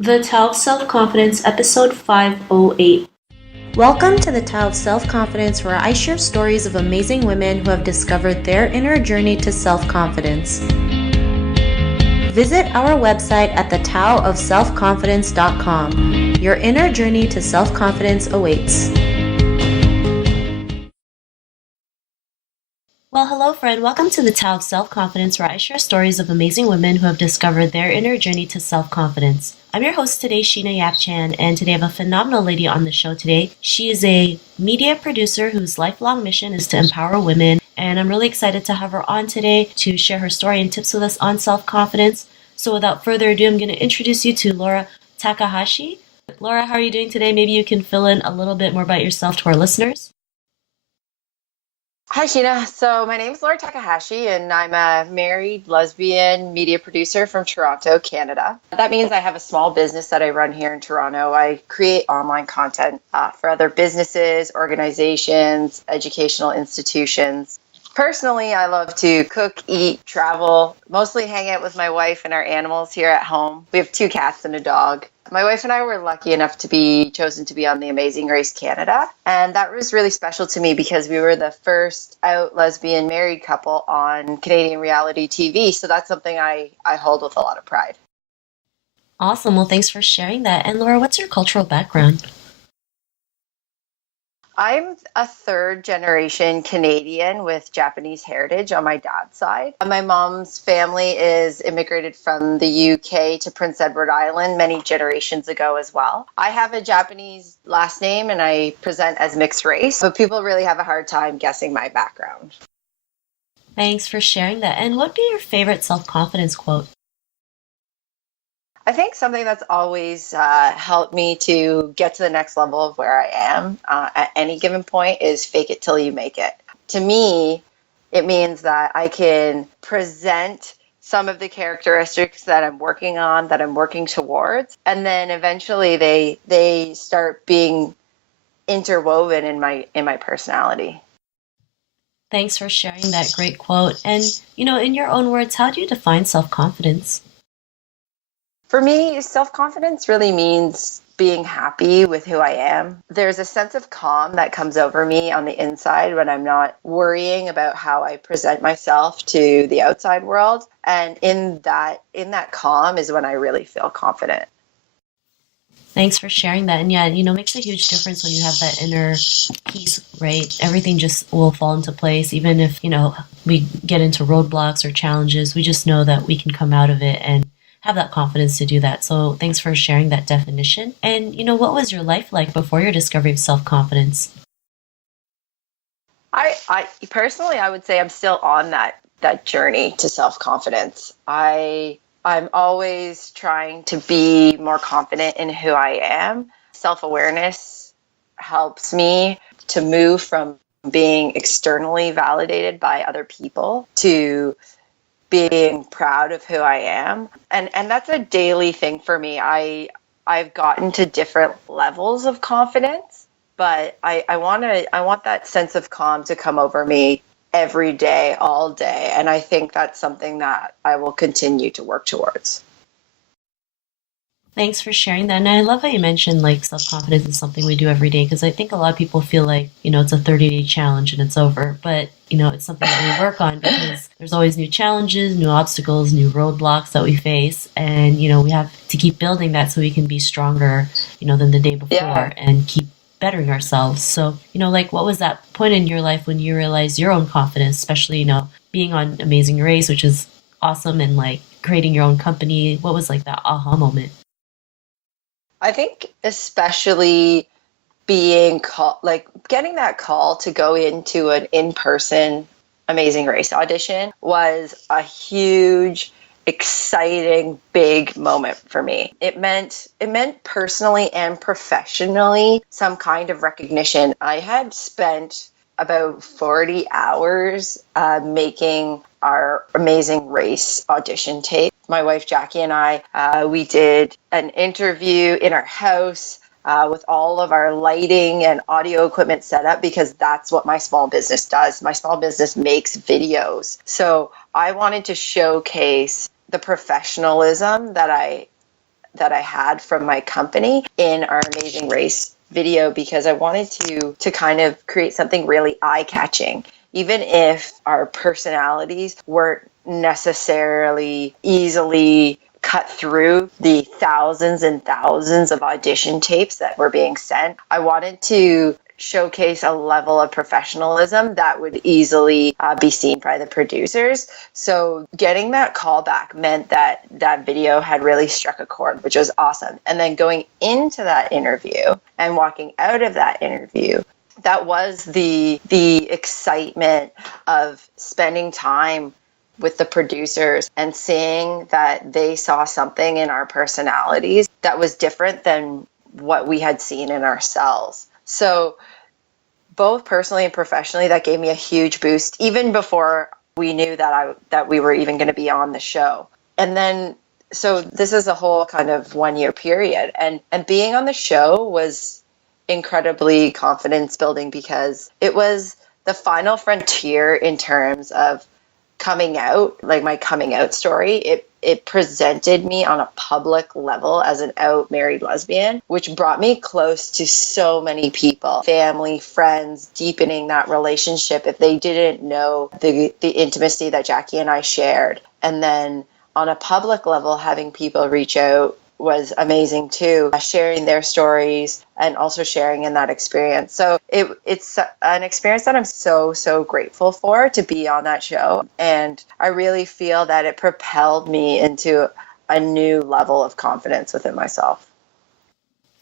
The Tao of Self-Confidence, episode 508. Welcome to the Tao of Self-Confidence, where I share stories of amazing women who have discovered their inner journey to self-confidence. Visit our website at thetaoofselfconfidence.com. Your inner journey to self-confidence awaits. Well, hello, friend. Welcome to the Tao of Self-Confidence, where I share stories of amazing women who have discovered their inner journey to self-confidence. I'm your host today, Sheena Yap-Chan, and today I have a phenomenal lady on the show today. She is a media producer whose lifelong mission is to empower women, and I'm really excited to have her on today to share her story and tips with us on self-confidence. So without further ado, I'm going to introduce you to Laura Takahashi. Laura, how are you doing today? Maybe you can fill in a little bit more about yourself to our listeners. Hi, Sheena. So my name is Laura Takahashi, and I'm a married lesbian media producer from Toronto, Canada. That means I have a small business that I run here in Toronto. I create online content for other businesses, organizations, educational institutions. Personally, I love to cook, eat, travel, mostly hang out with my wife and our animals here at home. We have 2 cats and a dog. My wife and I were lucky enough to be chosen to be on The Amazing Race Canada, and that was really special to me because we were the first out lesbian married couple on Canadian reality TV, so that's something I hold with a lot of pride. Awesome. Well, thanks for sharing that. And Laura, what's your cultural background? I'm a 3rd-generation Canadian with Japanese heritage on my dad's side. My mom's family is immigrated from the UK to Prince Edward Island many generations ago as well. I have a Japanese last name and I present as mixed race, but people really have a hard time guessing my background. Thanks for sharing that. And what would be your favorite self-confidence quote? I think something that's always helped me to get to the next level of where I am at any given point is fake it till you make it. To me, it means that I can present some of the characteristics that I'm working on, that I'm working towards, and then eventually they start being interwoven in my personality. Thanks for sharing that great quote. And, in your own words, how do you define self-confidence? For me, self-confidence really means being happy with who I am. There's a sense of calm that comes over me on the inside when I'm not worrying about how I present myself to the outside world. And in that calm is when I really feel confident. Thanks for sharing that. And yeah, it makes a huge difference when you have that inner peace, right? Everything just will fall into place. Even if, we get into roadblocks or challenges, we just know that we can come out of it and have that confidence to do that. So thanks for sharing that definition. And, what was your life like before your discovery of self-confidence? I personally, I would say I'm still on that journey to self-confidence. I'm always trying to be more confident in who I am. Self-awareness helps me to move from being externally validated by other people to being proud of who I am. And that's a daily thing for me. I've gotten to different levels of confidence, but I want that sense of calm to come over me every day, all day. And I think that's something that I will continue to work towards. Thanks for sharing that. And I love how you mentioned like self-confidence is something we do every day, because I think a lot of people feel like, it's a 30-day challenge and it's over. But, it's something that we work on because there's always new challenges, new obstacles, new roadblocks that we face. And, we have to keep building that so we can be stronger, than the day before and keep bettering ourselves. So, what was that point in your life when you realized your own confidence, especially, being on Amazing Race, which is awesome, and like creating your own company? What was like that aha moment? I think especially being getting that call to go into an in-person Amazing Race audition was a huge, exciting, big moment for me. It meant personally and professionally some kind of recognition. I had spent about 40 hours making our Amazing Race audition tape. My wife Jackie and I, we did an interview in our house with all of our lighting and audio equipment set up, because that's what my small business does. My small business makes videos. So I wanted to showcase the professionalism that I that I had from my company in our Amazing Race video, because I wanted to kind of create something really eye-catching. Even if our personalities weren't necessarily easily cut through the thousands and thousands of audition tapes that were being sent, I wanted to showcase a level of professionalism that would easily be seen by the producers. So getting that call back meant that that video had really struck a chord, which was awesome. And then going into that interview and walking out of that interview, that was the excitement of spending time with the producers and seeing that they saw something in our personalities that was different than what we had seen in ourselves. So both personally and professionally, that gave me a huge boost, even before we knew that we were even going to be on the show. And then, so this is a whole kind of 1 year period, and being on the show was incredibly confidence building, because it was the final frontier in terms of coming out, like my coming out story. It presented me on a public level as an out married lesbian, which brought me close to so many people, family, friends, deepening that relationship if they didn't know the intimacy that Jackie and I shared. And then on a public level, having people reach out was amazing too, sharing their stories and also sharing in that experience. So it's an experience that I'm so grateful for, to be on that show. And I really feel that it propelled me into a new level of confidence within myself.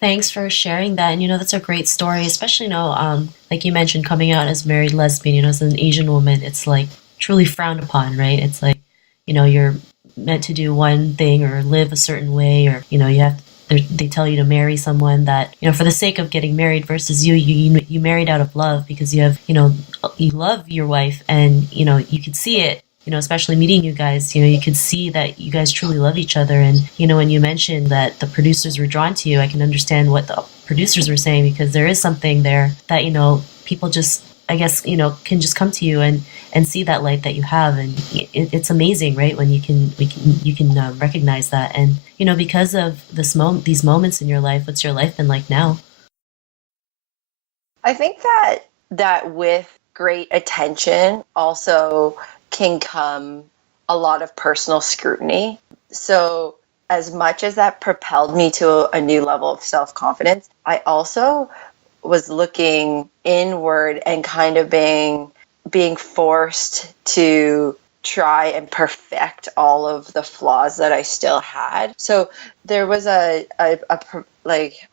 Thanks for sharing that. And that's a great story, especially, like you mentioned, coming out as married lesbian, as an Asian woman, it's like truly frowned upon, right? It's like, you're meant to do one thing or live a certain way, or, you have they tell you to marry someone that, for the sake of getting married, versus you married out of love because you have, you love your wife, and, you could see it, especially meeting you guys, you could see that you guys truly love each other. And, when you mentioned that the producers were drawn to you, I can understand what the producers were saying, because there is something there that, people just, I guess, can just come to you and see that light that you have. And it's amazing, right? When you can recognize that. And, because of these moments in your life, what's your life been like now? I think that with great attention also can come a lot of personal scrutiny. So as much as that propelled me to a new level of self-confidence, I also was looking inward and kind of being forced to try and perfect all of the flaws that I still had. So there was like,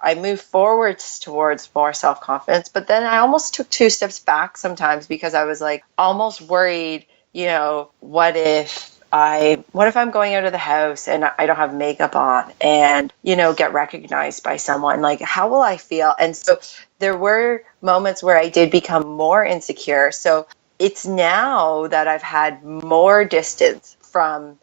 I moved forwards towards more self-confidence, but then I almost took 2 steps back sometimes, because I was like almost worried, what if I'm going out of the house and I don't have makeup on and, get recognized by someone? Like, how will I feel? And so there were moments where I did become more insecure. So it's now that I've had more distance from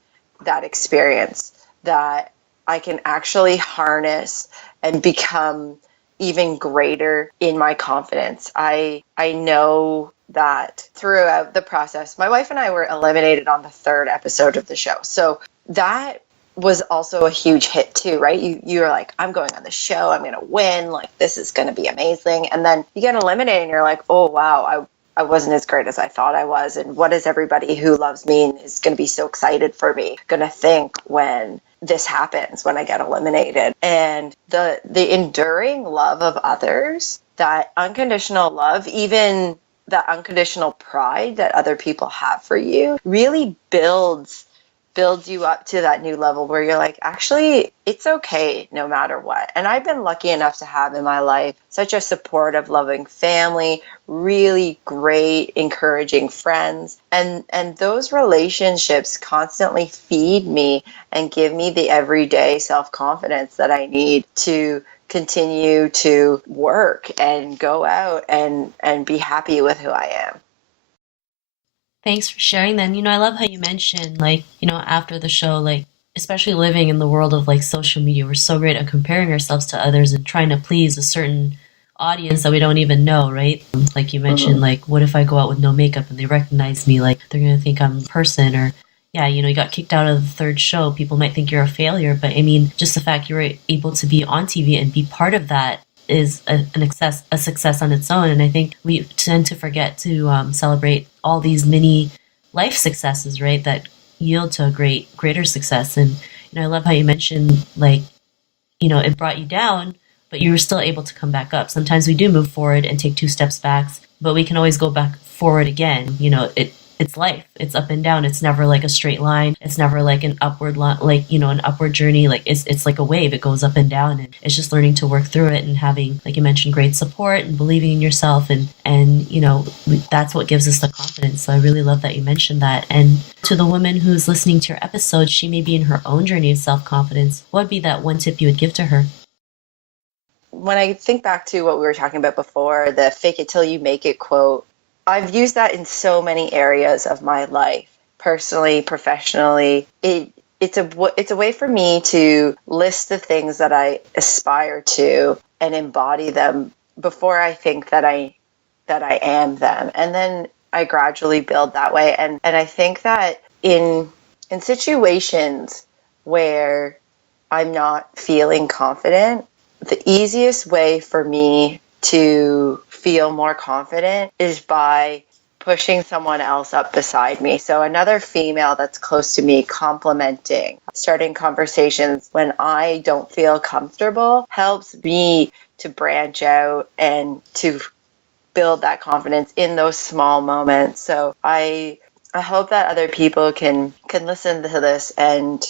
that experience that I can actually harness and become even greater in my confidence. I know that throughout the process, my wife and I were eliminated on the 3rd episode of the show. So that was also a huge hit too, right? You're like, I'm going on the show, I'm going to win, like this is going to be amazing. And then you get eliminated and you're like, oh wow, I wasn't as great as I thought I was. And what is everybody who loves me and is going to be so excited for me going to think when this happens, when I get eliminated? And the enduring love of others, that unconditional love, even the unconditional pride that other people have for you, really builds you up to that new level where you're like, actually, it's okay no matter what. And I've been lucky enough to have in my life such a supportive, loving family, really great, encouraging friends. And those relationships constantly feed me and give me the everyday self-confidence that I need to continue to work and go out and be happy with who I am. Thanks for sharing that. And, I love how you mentioned, like, after the show, like, especially living in the world of like social media, we're so great at comparing ourselves to others and trying to please a certain audience that we don't even know, right? Like you mentioned, like, what if I go out with no makeup and they recognize me? Like, they're going to think I'm a person, or, yeah, you got kicked out of the third show, people might think you're a failure. But I mean, just the fact you were able to be on TV and be part of that is a success on its own. And I think we tend to forget to celebrate all these mini life successes, right? That yield to a greater success. And I love how you mentioned like it brought you down, but you were still able to come back up. Sometimes we do move forward and take two steps back, but we can always go back forward again. It's life. It's up and down. It's never like a straight line. It's never like an upward line, like an upward journey. Like it's like a wave. It goes up and down, and it's just learning to work through it and having, like you mentioned, great support and believing in yourself, and that's what gives us the confidence. So I really love that you mentioned that. And to the woman who's listening to your episode, she may be in her own journey of self confidence. What would be that one tip you would give to her? When I think back to what we were talking about before, the fake it till you make it quote, I've used that in so many areas of my life, personally, professionally. It's a way for me to list the things that I aspire to and embody them before I think that I am them. And then I gradually build that way. And I think that in situations where I'm not feeling confident, the easiest way for me to feel more confident is by pushing someone else up beside me. So another female that's close to me complimenting, starting conversations when I don't feel comfortable helps me to branch out and to build that confidence in those small moments. So I hope that other people can listen to this and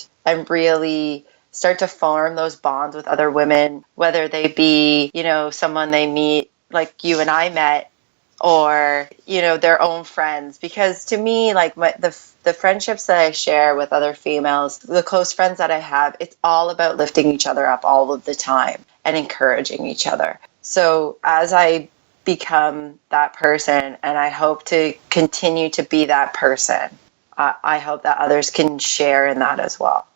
really start to form those bonds with other women, whether they be, someone they meet like you and I met, or, their own friends. Because to me, like the friendships that I share with other females, the close friends that I have, it's all about lifting each other up all of the time and encouraging each other. So as I become that person, and I hope to continue to be that person, I hope that others can share in that as well.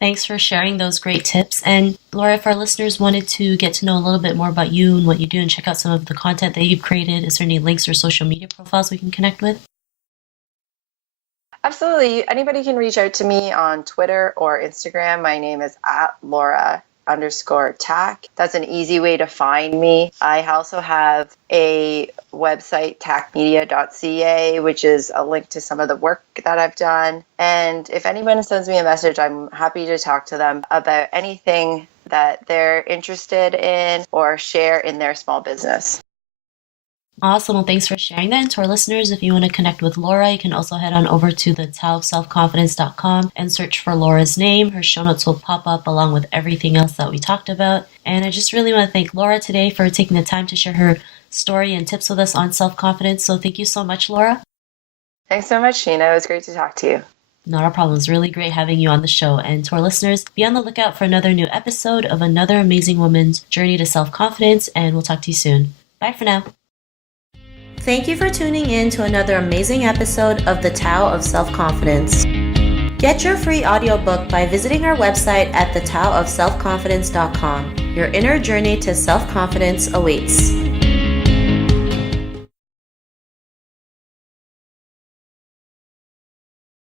Thanks for sharing those great tips. And Laura, if our listeners wanted to get to know a little bit more about you and what you do and check out some of the content that you've created, is there any links or social media profiles we can connect with? Absolutely. Anybody can reach out to me on Twitter or Instagram. My name is @Laura_Tak. That's an easy way to find me. I also have a website, TAK.MEDIA.ca, which is a link to some of the work that I've done. And if anyone sends me a message, I'm happy to talk to them about anything that they're interested in or share in their small business. Awesome. Well, thanks for sharing that. And to our listeners, if you want to connect with Laura, you can also head on over to the TaoofSelfConfidence.com and search for Laura's name. Her show notes will pop up along with everything else that we talked about. And I just really want to thank Laura today for taking the time to share her story and tips with us on self-confidence. So thank you so much, Laura. Thanks so much, Sheena. It was great to talk to you. Not a problem. It's really great having you on the show. And to our listeners, be on the lookout for another new episode of another amazing woman's journey to self-confidence. And we'll talk to you soon. Bye for now. Thank you for tuning in to another amazing episode of the Tao of Self-Confidence. Get your free audiobook by visiting our website at thetaoofselfconfidence.com. Your inner journey to self-confidence awaits.